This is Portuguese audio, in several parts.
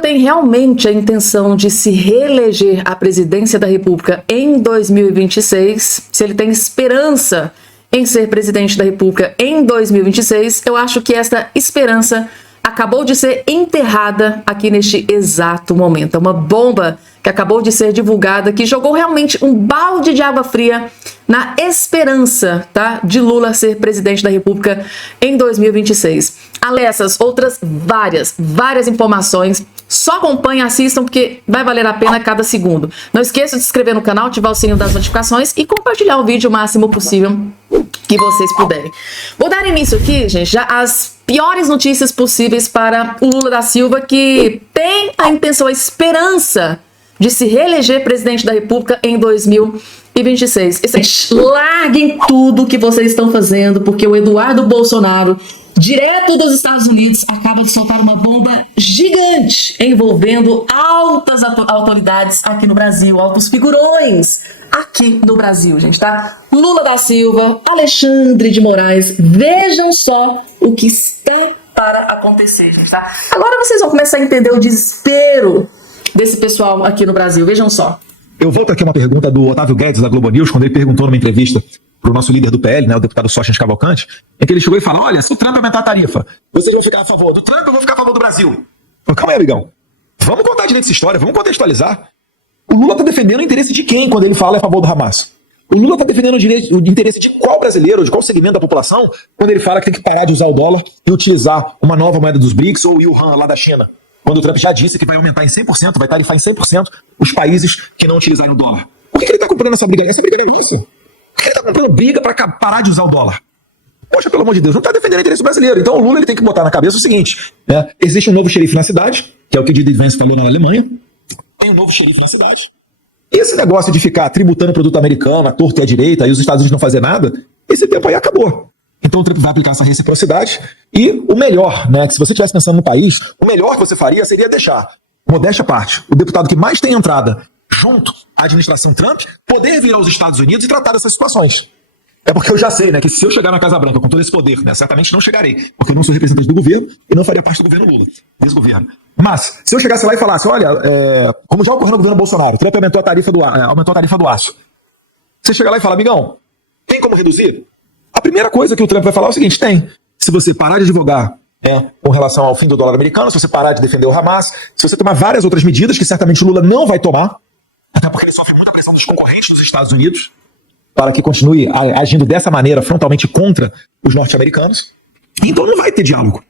tem realmente a intenção de se reeleger à presidência da República em 2026, se ele tem esperança em ser presidente da República em 2026, eu acho que esta esperança acabou de ser enterrada aqui neste exato momento. É uma bomba que acabou de ser divulgada, que jogou realmente um balde de água fria na esperança, tá, de Lula ser presidente da República em 2026. Além dessas outras várias informações, só acompanhem, assistam, porque vai valer a pena cada segundo. Não esqueça de se inscrever no canal, ativar o sininho das notificações e compartilhar o vídeo o máximo possível que vocês puderem. Vou dar início aqui, gente, já às piores notícias possíveis para o Lula da Silva, que tem a intenção, a esperança de se reeleger presidente da República em 2026. Larguem tudo que vocês estão fazendo, porque o Eduardo Bolsonaro, direto dos Estados Unidos, acaba de soltar uma bomba gigante envolvendo altas autoridades aqui no Brasil, altos figurões aqui no Brasil, gente, tá? Lula da Silva, Alexandre de Moraes, vejam só o que está para acontecer, gente, tá? Agora vocês vão começar a entender o desespero desse pessoal aqui no Brasil, vejam só. Eu volto aqui a uma pergunta do Otávio Guedes, da Globo News, quando ele perguntou numa entrevista para o nosso líder do PL, né, o deputado Sócrates Cavalcante, em que ele chegou e falou: olha, se o Trump aumentar a tarifa, vocês vão ficar a favor do Trump ou vão ficar a favor do Brasil? Então, calma aí, amigão. Vamos contar direito essa história, vamos contextualizar. O Lula está defendendo o interesse de quem quando ele fala a favor do Hamas? O Lula está defendendo o interesse de qual brasileiro, de qual segmento da população, quando ele fala que tem que parar de usar o dólar e utilizar uma nova moeda dos BRICS ou o Yuan lá da China? Quando o Trump já disse que vai aumentar em 100%, vai tarifar em 100% os países que não utilizarem o dólar. Por que ele está comprando essa briga? Essa briga não é nossa. Por que ele está comprando briga para parar de usar o dólar? Poxa, pelo amor de Deus, não está defendendo o interesse brasileiro. Então o Lula ele tem que botar na cabeça o seguinte, né? Existe um novo xerife na cidade, que é o que o J.D. Vance falou na Alemanha. Tem um novo xerife na cidade. E esse negócio de ficar tributando produto americano, à torta e à direita, e os Estados Unidos não fazer nada, esse tempo aí acabou. Então o Trump vai aplicar essa reciprocidade. E o melhor, né, que se você estivesse pensando no país, o melhor que você faria seria deixar, modéstia à parte, o deputado que mais tem entrada junto à administração Trump poder vir aos Estados Unidos e tratar dessas situações. É porque eu já sei, né, que se eu chegar na Casa Branca com todo esse poder, né, certamente não chegarei, porque eu não sou representante do governo e não faria parte do governo Lula, desse governo. Mas, se eu chegasse lá e falasse, olha, como já ocorreu no governo Bolsonaro, o Trump aumentou a tarifa do aço. Você chega lá e fala, amigão, tem como reduzir? A primeira coisa que o Trump vai falar é o seguinte, tem. Se você parar de advogar com relação ao fim do dólar americano, se você parar de defender o Hamas, se você tomar várias outras medidas que certamente o Lula não vai tomar, até porque ele sofre muita pressão dos concorrentes dos Estados Unidos, para que continue agindo dessa maneira frontalmente contra os norte-americanos, então não vai ter diálogo.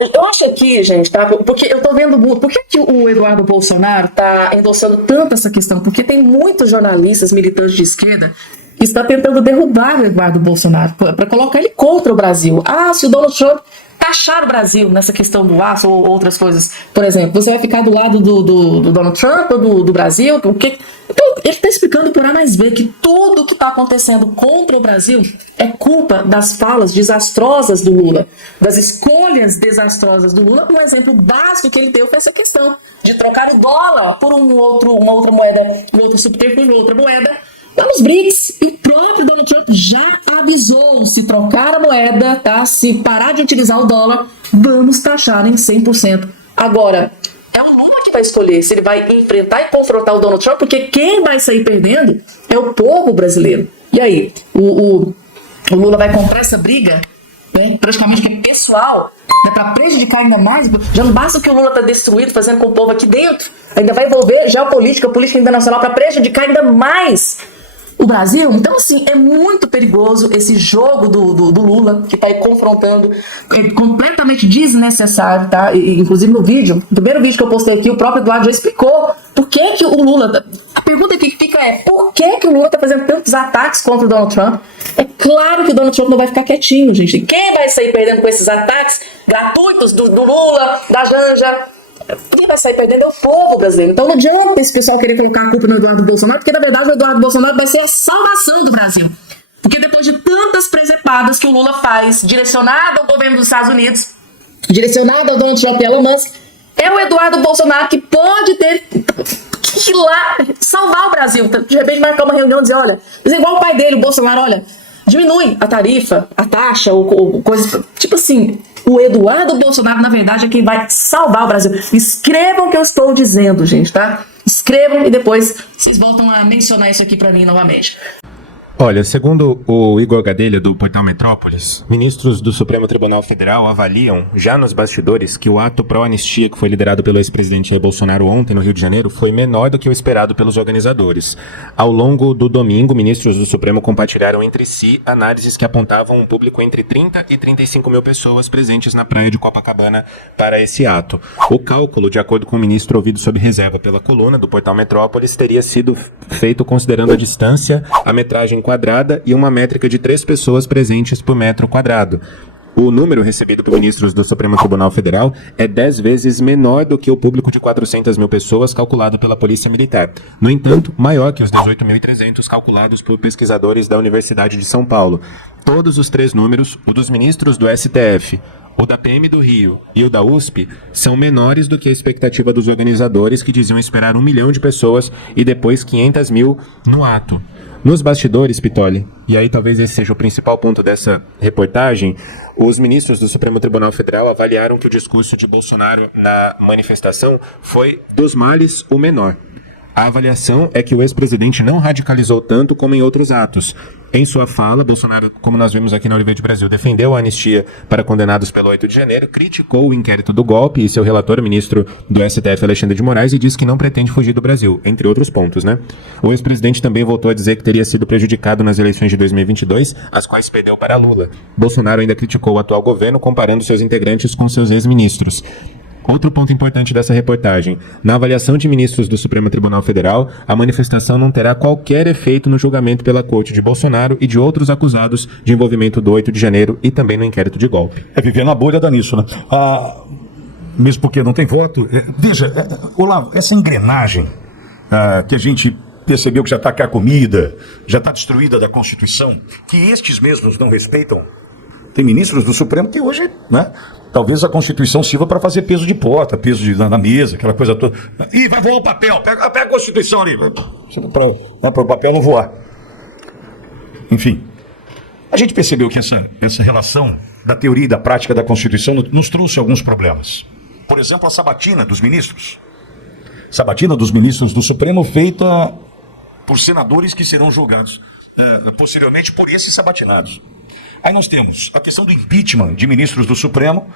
Eu acho aqui, gente, tá? Porque eu tô vendo muito. Por que o Eduardo Bolsonaro tá endossando tanto essa questão? Porque tem muitos jornalistas militantes de esquerda que estão tentando derrubar o Eduardo Bolsonaro para colocar ele contra o Brasil. Ah, se o Donald Trump taxar o Brasil nessa questão do aço ou outras coisas, por exemplo, você vai ficar do lado do Donald Trump ou do Brasil? O que... Então, ele está explicando por A mais B que tudo que está acontecendo contra o Brasil é culpa das falas desastrosas do Lula, das escolhas desastrosas do Lula. Um exemplo básico que ele deu foi essa questão de trocar o dólar por uma outra moeda, um outro subterfúgio, outra moeda, lá nos BRICS. E o próprio Donald Trump já avisou, se trocar a moeda, tá? Se parar de utilizar o dólar, vamos taxar em 100%. Agora, é o Lula que vai escolher se ele vai enfrentar e confrontar o Donald Trump, porque quem vai sair perdendo é o povo brasileiro. E aí, o Lula vai comprar essa briga, né, praticamente que é pessoal, né, para prejudicar ainda mais. Já não basta o que o Lula está destruído, fazendo com o povo aqui dentro, ainda vai envolver geopolítica, política internacional para prejudicar ainda mais o Brasil. Então, assim, é muito perigoso esse jogo do Lula, que está aí confrontando, é completamente desnecessário, tá? Inclusive no primeiro vídeo que eu postei aqui, o próprio Eduardo já explicou por que o Lula... A pergunta que fica é, por que o Lula está fazendo tantos ataques contra o Donald Trump? É claro que o Donald Trump não vai ficar quietinho, gente. Quem vai sair perdendo com esses ataques gratuitos do Lula, da Janja? Quem vai sair perdendo é o povo brasileiro. Então não adianta esse pessoal querer colocar a culpa no Eduardo Bolsonaro, porque na verdade o Eduardo Bolsonaro vai ser a salvação do Brasil. Porque depois de tantas presepadas que o Lula faz, direcionado ao governo dos Estados Unidos, direcionado ao Donald Trump e Elon Musk, é o Eduardo Bolsonaro que pode ter que ir lá salvar o Brasil. De repente marcar uma reunião e dizer, olha, igual o pai dele, o Bolsonaro, olha, diminui a tarifa, a taxa, ou coisas, tipo assim, O Eduardo Bolsonaro, na verdade, é quem vai salvar o Brasil. Escrevam o que eu estou dizendo, gente, tá? Escrevam e depois vocês voltam a mencionar isso aqui pra mim novamente. Olha, segundo o Igor Gadelha, do Portal Metrópolis, ministros do Supremo Tribunal Federal avaliam, já nos bastidores, que o ato pró-anistia que foi liderado pelo ex-presidente Jair Bolsonaro ontem no Rio de Janeiro foi menor do que o esperado pelos organizadores. Ao longo do domingo, ministros do Supremo compartilharam entre si análises que apontavam um público entre 30 e 35 mil pessoas presentes na praia de Copacabana para esse ato. O cálculo, de acordo com o ministro ouvido sob reserva pela coluna do Portal Metrópolis, teria sido feito considerando a distância, a metragem quadrada e uma métrica de 3 pessoas presentes por metro quadrado. O número recebido por ministros do Supremo Tribunal Federal é 10 vezes menor do que o público de 400 mil pessoas calculado pela Polícia Militar. No entanto, maior que os 18.300 calculados por pesquisadores da Universidade de São Paulo. Todos os 3 números, o dos ministros do STF, o da PM do Rio e o da USP, são menores do que a expectativa dos organizadores, que diziam esperar 1 milhão de pessoas e depois 500 mil no ato. Nos bastidores, Pitoli, e aí talvez esse seja o principal ponto dessa reportagem, os ministros do Supremo Tribunal Federal avaliaram que o discurso de Bolsonaro na manifestação foi dos males o menor. A avaliação é que o ex-presidente não radicalizou tanto como em outros atos. Em sua fala, Bolsonaro, como nós vimos aqui na Oliveira de Brasil, defendeu a anistia para condenados pelo 8 de janeiro, criticou o inquérito do golpe e seu relator, o ministro do STF, Alexandre de Moraes, e disse que não pretende fugir do Brasil, entre outros pontos, né? O ex-presidente também voltou a dizer que teria sido prejudicado nas eleições de 2022, as quais perdeu para Lula. Bolsonaro ainda criticou o atual governo, comparando seus integrantes com seus ex-ministros. Outro ponto importante dessa reportagem. Na avaliação de ministros do Supremo Tribunal Federal, a manifestação não terá qualquer efeito no julgamento pela corte de Bolsonaro e de outros acusados de envolvimento do 8 de janeiro e também no inquérito de golpe. Viver na bolha dá nisso, né? Mesmo porque não tem voto. Veja, Olavo, essa engrenagem que a gente percebeu que já está carcomida, já está destruída da Constituição, que estes mesmos não respeitam. Tem ministros do Supremo que hoje, né? Talvez a Constituição sirva para fazer peso de porta, na mesa, aquela coisa toda. Ih, vai voar o papel, pega a Constituição ali. Para o papel não voar. Enfim, a gente percebeu que essa relação da teoria e da prática da Constituição nos trouxe alguns problemas. Por exemplo, a sabatina dos ministros. Sabatina dos ministros do Supremo feita por senadores que serão julgados posteriormente por esses sabatinados. Aí nós temos a questão do impeachment de ministros do Supremo,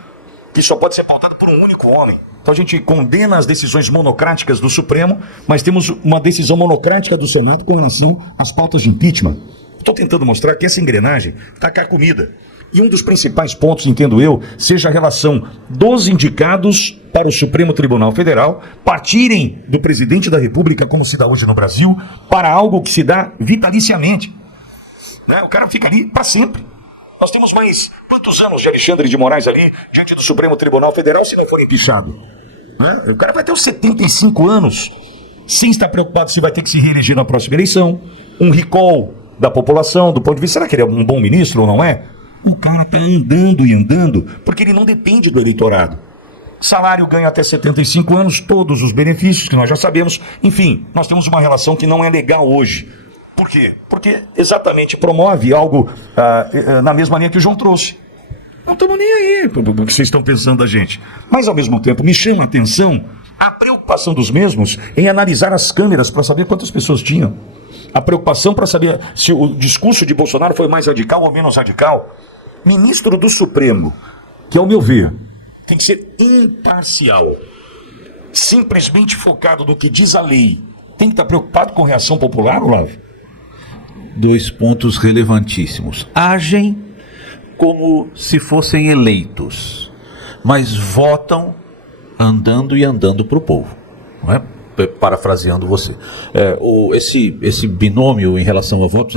que só pode ser pautado por um único homem. Então a gente condena as decisões monocráticas do Supremo, mas temos uma decisão monocrática do Senado com relação às pautas de impeachment. Estou tentando mostrar que essa engrenagem está carcomida. E um dos principais pontos, entendo eu, seja a relação dos indicados para o Supremo Tribunal Federal partirem do presidente da República, como se dá hoje no Brasil, para algo que se dá vitaliciamente. Né? O cara fica ali para sempre. Nós temos mais quantos anos de Alexandre de Moraes ali, diante do Supremo Tribunal Federal, se não for empichado? Né? O cara vai ter os 75 anos, sem estar preocupado se vai ter que se reeleger na próxima eleição. Um recall da população, do ponto de vista, será que ele é um bom ministro ou não é? O cara está andando e andando, porque ele não depende do eleitorado. Salário ganha até 75 anos, todos os benefícios que nós já sabemos. Enfim, nós temos uma relação que não é legal hoje. Por quê? Porque exatamente promove algo na mesma linha que o João trouxe. Não estamos nem aí para o que vocês estão pensando da gente. Mas, ao mesmo tempo, me chama a atenção a preocupação dos mesmos em analisar as câmeras para saber quantas pessoas tinham. A preocupação para saber se o discurso de Bolsonaro foi mais radical ou menos radical. Ministro do Supremo, que, ao meu ver, tem que ser imparcial, simplesmente focado no que diz a lei, tem que estar preocupado com reação popular, Olavo? 2 pontos relevantíssimos. Agem como se fossem eleitos, mas votam andando e andando para o povo, não é? Parafraseando você. Esse binômio em relação a votos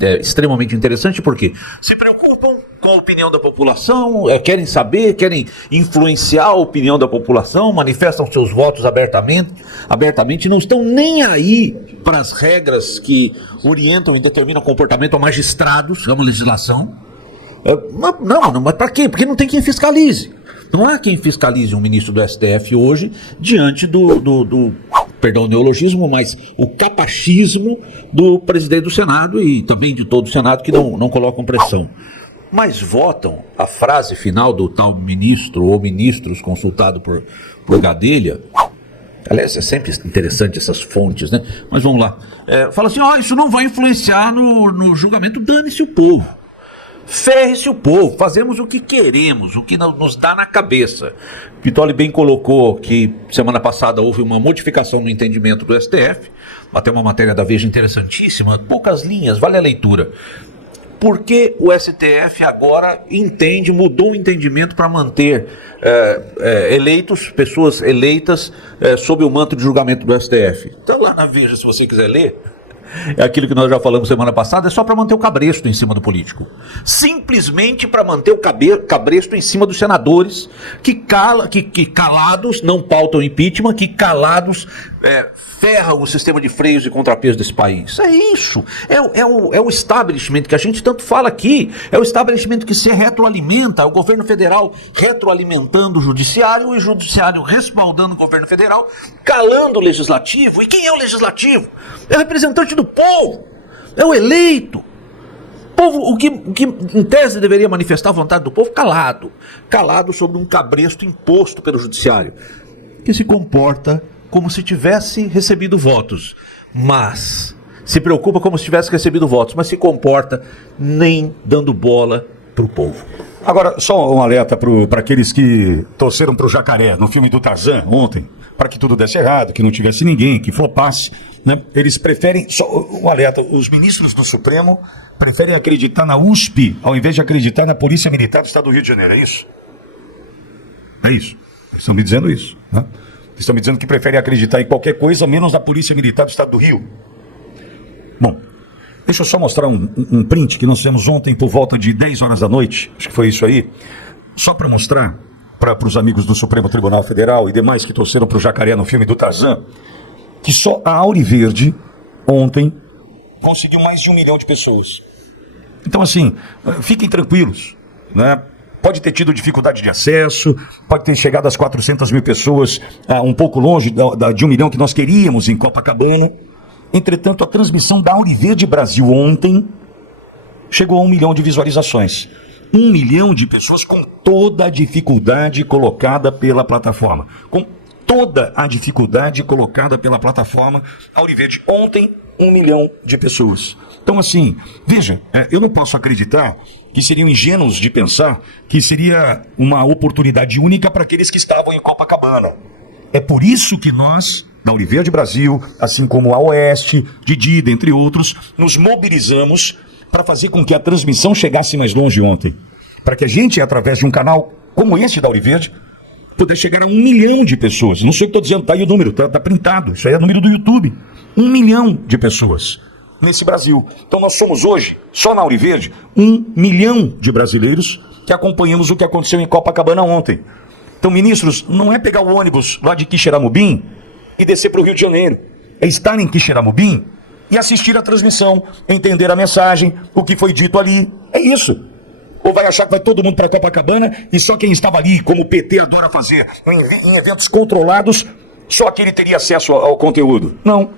é extremamente interessante, porque se preocupam com a opinião da população, querem saber, querem influenciar a opinião da população, manifestam seus votos abertamente, não estão nem aí para as regras que orientam e determinam o comportamento a magistrados, é uma legislação. Mas para quê? Porque não tem quem fiscalize. Não há quem fiscalize um ministro do STF hoje diante perdão o neologismo, mas o capachismo do presidente do Senado e também de todo o Senado que não colocam pressão. mas votam a frase final do tal ministro ou ministros consultado por Gadelha. Aliás, é sempre interessante essas fontes, né? Mas vamos lá. Fala assim, isso não vai influenciar no julgamento, dane-se o povo. Ferre-se o povo, fazemos o que queremos, o que nos dá na cabeça. Pittoli bem colocou que semana passada houve uma modificação no entendimento do STF, até uma matéria da Veja interessantíssima, poucas linhas, vale a leitura. Porque o STF agora mudou o entendimento para manter pessoas eleitas sob o manto de julgamento do STF. Então lá na Veja, se você quiser ler, é aquilo que nós já falamos semana passada, é só para manter o cabresto em cima do político. Simplesmente para manter o cabresto em cima dos senadores que calados não pautam impeachment, que calados ferram o sistema de freios e contrapesos desse país. É isso. É o establishment que a gente tanto fala aqui. É o establishment que se retroalimenta, o governo federal retroalimentando o judiciário e o judiciário respaldando o governo federal, calando o legislativo. E quem é o legislativo? É o representante do povo. É o eleito. Povo, o que em tese deveria manifestar a vontade do povo, calado sob um cabresto imposto pelo judiciário, que se comporta como se tivesse recebido votos, mas se preocupa como se tivesse recebido votos, mas se comporta nem dando bola pro povo. Agora, só um alerta para aqueles que torceram pro Jacaré no filme do Tarzan ontem, para que tudo desse errado, que não tivesse ninguém, que flopasse, né? Eles preferem, só um alerta, os ministros do Supremo preferem acreditar na USP ao invés de acreditar na Polícia Militar do Estado do Rio de Janeiro, é isso? É isso. Eles estão me dizendo isso, né? Eles estão me dizendo que preferem acreditar em qualquer coisa, menos na Polícia Militar do Estado do Rio. Bom, deixa eu só mostrar um print que nós fizemos ontem por volta de 10 horas da noite, acho que foi isso aí, só para mostrar para os amigos do Supremo Tribunal Federal e demais que torceram para o Jacaré no filme do Tarzan, que só a Auriverde, ontem, conseguiu mais de 1 milhão de pessoas. Então, assim, fiquem tranquilos, né? Pode ter tido dificuldade de acesso, pode ter chegado às 400 mil pessoas, um pouco longe de 1 milhão que nós queríamos em Copacabana. Entretanto, a transmissão da Auriverde Brasil ontem chegou a 1 milhão de visualizações. 1 milhão de pessoas com toda a dificuldade colocada pela plataforma. Com toda a dificuldade colocada pela plataforma Auriverde. Ontem, 1 milhão de pessoas. Então, assim, veja, eu não posso acreditar que seriam ingênuos de pensar que seria uma oportunidade única para aqueles que estavam em Copacabana. É por isso que nós, da Auriverde Brasil, assim como a Oeste, Didi, dentre outros, nos mobilizamos para fazer com que a transmissão chegasse mais longe ontem. Para que a gente, através de um canal como esse da Auriverde, pudesse chegar a 1 milhão de pessoas. Não sei o que estou dizendo, tá aí o número, tá printado. Isso aí é o número do YouTube. 1 milhão de pessoas nesse Brasil. Então nós somos hoje, só na Auriverde, 1 milhão de brasileiros que acompanhamos o que aconteceu em Copacabana ontem. Então, ministros, não é pegar o ônibus lá de Quixeramobim e descer para o Rio de Janeiro. É estar em Quixeramobim e assistir a transmissão, entender a mensagem, o que foi dito ali. É isso. Ou vai achar que vai todo mundo para Copacabana e só quem estava ali, como o PT adora fazer, em eventos controlados, só aquele teria acesso ao conteúdo? Não.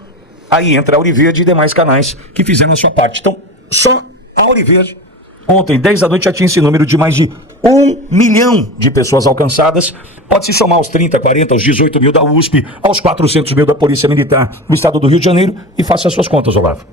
Aí entra a Auriverde e demais canais que fizeram a sua parte. Então, só a Auriverde, ontem, 10 da noite, já tinha esse número de mais de 1 milhão de pessoas alcançadas. Pode-se somar aos 30, 40, aos 18 mil da USP, aos 400 mil da Polícia Militar do Estado do Rio de Janeiro e faça as suas contas, Olavo.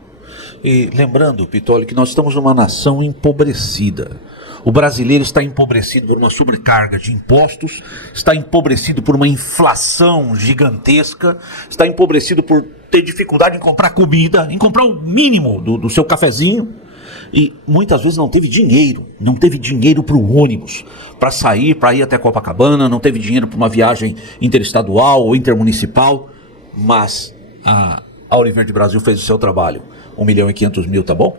E lembrando, Pittoli, que nós estamos numa nação empobrecida. O brasileiro está empobrecido por uma sobrecarga de impostos, está empobrecido por uma inflação gigantesca, está empobrecido por ter dificuldade em comprar comida, em comprar o mínimo do seu cafezinho. E muitas vezes não teve dinheiro para o ônibus, para sair, para ir até Copacabana, não teve dinheiro para uma viagem interestadual ou intermunicipal, mas a Auriverde Brasil fez o seu trabalho. 1 milhão e 500 mil, tá bom?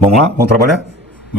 Vamos lá? Vamos trabalhar?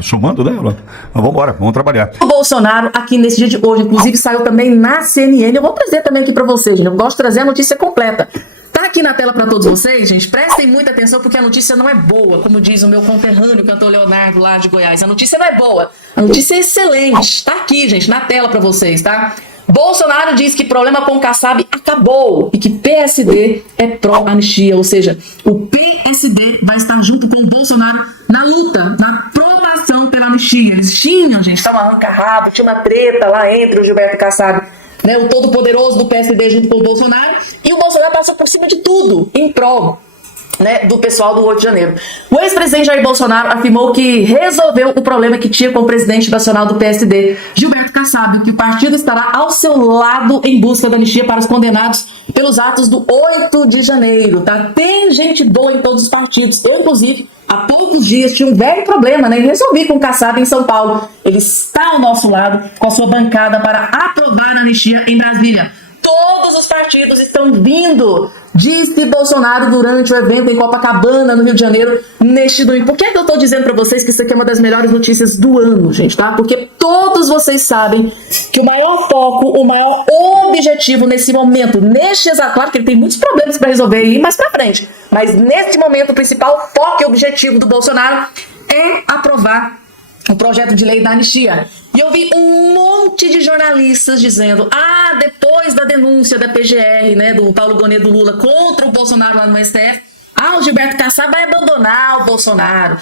Somando, né? Mas vamos embora, vamos trabalhar. O Bolsonaro, aqui nesse dia de hoje, inclusive saiu também na CNN. Eu vou trazer também aqui para vocês, gente. Eu gosto de trazer a notícia completa. Tá aqui na tela para todos vocês, gente. Prestem muita atenção porque a notícia não é boa, como diz o meu conterrâneo, o cantor Leonardo, lá de Goiás. A notícia não é boa, a notícia é excelente. Tá aqui, gente, na tela para vocês, tá? Bolsonaro diz que problema com o Kassab acabou e que PSD é pró-anistia, ou seja, o PI PSD vai estar junto com o Bolsonaro na luta, na aprovação pela anistia. Eles tinham, gente, estavam arranca-rabo, tinha uma treta lá entre o Gilberto Kassab, né, o todo-poderoso do PSD junto com o Bolsonaro, e o Bolsonaro passou por cima de tudo em prol, né, do pessoal do 8 de janeiro. O ex-presidente Jair Bolsonaro afirmou que resolveu o problema que tinha com o presidente nacional do PSD, Gilberto Kassab, que o partido estará ao seu lado em busca da anistia para os condenados pelos atos do 8 de janeiro, tá? Tem gente boa em todos os partidos. Eu, inclusive, há poucos dias tinha um velho problema, né? E resolvi com o Kassab em São Paulo. Ele está ao nosso lado com a sua bancada para aprovar a anistia em Brasília. Todos os partidos estão vindo, disse Bolsonaro durante o evento em Copacabana, no Rio de Janeiro, neste domingo. Por que eu estou dizendo para vocês que isso aqui é uma das melhores notícias do ano, gente, tá? Porque todos vocês sabem que o maior foco, o maior objetivo nesse momento, neste exato, claro que ele tem muitos problemas para resolver aí mais para frente, mas neste momento o principal foco e objetivo do Bolsonaro é aprovar o projeto de lei da anistia. E eu vi um monte de jornalistas dizendo, depois da denúncia da PGR, né, do Paulo Gonet do Lula contra o Bolsonaro lá no STF, o Gilberto Kassab vai abandonar o Bolsonaro.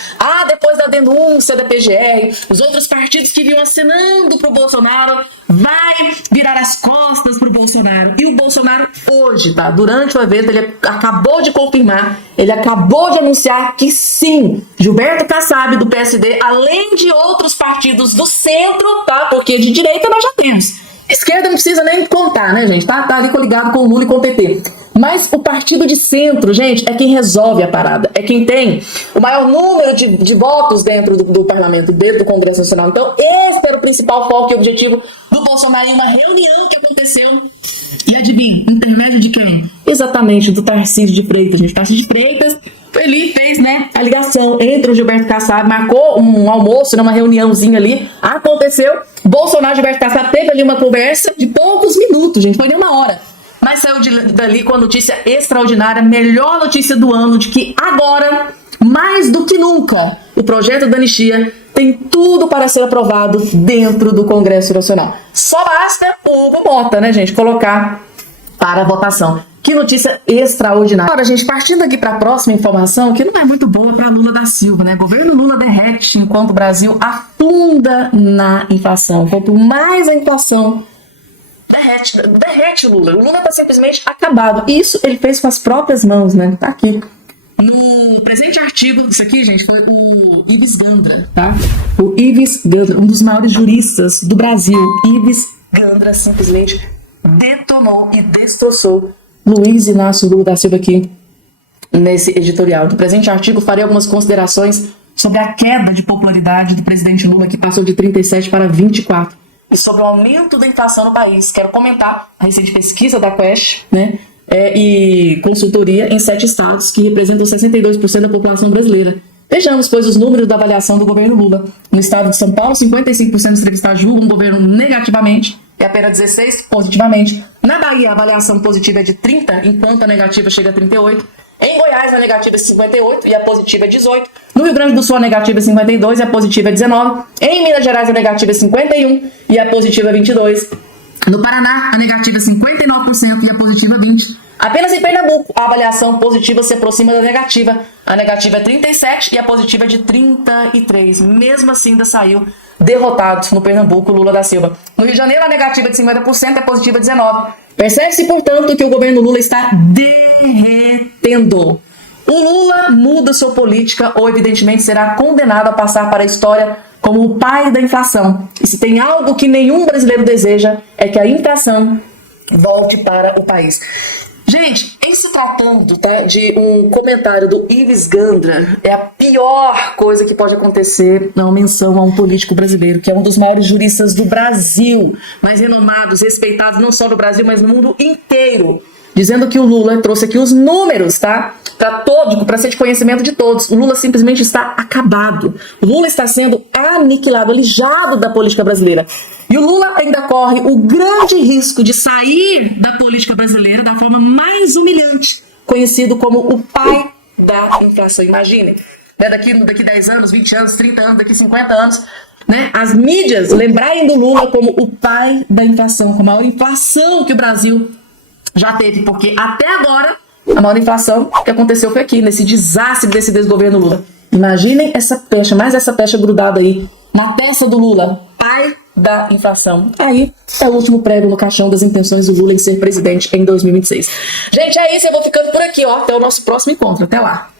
Depois da denúncia da PGR, os outros partidos que vinham acenando pro Bolsonaro vai virar as costas pro Bolsonaro. E o Bolsonaro hoje, tá? Durante o evento, ele acabou de confirmar, ele acabou de anunciar que sim, Gilberto Kassab do PSD, além de outros partidos do centro, tá? Porque de direita nós já temos. Esquerda não precisa nem contar, né, gente? Tá ali coligado com o Lula e com o PT. Mas o partido de centro, gente, é quem resolve a parada. É quem tem o maior número de votos dentro do parlamento, dentro do Congresso Nacional. Então, esse era o principal foco e objetivo do Bolsonaro em uma reunião que aconteceu. E adivinha, intermédio de quem? Exatamente, do Tarcísio de Freitas, gente. Tarcísio de Freitas, ele fez, né, a ligação entre o Gilberto Kassab, marcou um almoço, né, uma reuniãozinha ali, aconteceu. Bolsonaro e Gilberto Kassab teve ali uma conversa de poucos minutos, gente, foi nem uma hora. Mas saiu dali com a notícia extraordinária, melhor notícia do ano, de que agora, mais do que nunca, o projeto da anistia tem tudo para ser aprovado dentro do Congresso Nacional. Só basta o Hugo Mota, né, gente, colocar para votação. Que notícia extraordinária. Agora, gente, partindo aqui para a próxima informação, que não é muito boa para Lula da Silva, né? Governo Lula derrete enquanto o Brasil afunda na inflação. Quanto mais a inflação derrete o Lula. O Lula está simplesmente acabado. Isso ele fez com as próprias mãos, né? Tá aqui. No presente artigo, isso aqui, gente, foi o Ives Gandra, tá? O Ives Gandra, um dos maiores juristas do Brasil. Ives Gandra simplesmente detonou e destroçou Luiz Inácio Lula da Silva aqui nesse editorial. No presente artigo, farei algumas considerações sobre a queda de popularidade do presidente Lula, que passou de 37 para 24. E sobre o aumento da inflação no país. Quero comentar a recente pesquisa da Quest, né, e consultoria em 7 estados, que representam 62% da população brasileira. Vejamos, pois, os números da avaliação do governo Lula. No estado de São Paulo, 55% dos entrevistados julgam o governo negativamente e apenas 16% positivamente. Na Bahia, a avaliação positiva é de 30%, enquanto a negativa chega a 38%. Em Goiás, a negativa é 58% e a positiva é 18%. No Rio Grande do Sul, a negativa é 52% e a positiva é 19%. Em Minas Gerais, a negativa é 51% e a positiva é 22%. No Paraná, a negativa é 59% e a positiva é 20%. Apenas em Pernambuco, a avaliação positiva se aproxima da negativa. A negativa é 37% e a positiva é de 33%. Mesmo assim, ainda saiu derrotado no Pernambuco, Lula da Silva. No Rio de Janeiro, a negativa é de 50% e a positiva é 19%. Percebe-se, portanto, que o governo Lula está derretendo. O Lula muda sua política ou, evidentemente, será condenado a passar para a história como o pai da inflação. E se tem algo que nenhum brasileiro deseja, é que a inflação volte para o país. Gente, em se tratando, tá, de um comentário do Ives Gandra, é a pior coisa que pode acontecer na menção a um político brasileiro, que é um dos maiores juristas do Brasil, mais renomados, respeitados não só no Brasil, mas no mundo inteiro, dizendo que o Lula trouxe aqui os números, tá? Para ser de conhecimento de todos. O Lula simplesmente está acabado. O Lula está sendo aniquilado, alijado da política brasileira. E o Lula ainda corre o grande risco de sair da política brasileira da forma mais humilhante, conhecido como o pai da inflação. Imaginem, né? Daqui 10 anos, 20 anos, 30 anos, daqui 50 anos, né? As mídias lembrarem do Lula como o pai da inflação, com a maior inflação que o Brasil já teve, porque até agora A maior inflação que aconteceu foi aqui, nesse desastre desse desgoverno Lula. Imaginem essa pecha, mais essa pecha grudada aí na testa do Lula, pai da inflação. Aí é o último prego no caixão das intenções do Lula em ser presidente em 2026. Gente, é isso, eu vou ficando por aqui, ó. Até o nosso próximo encontro. Até lá.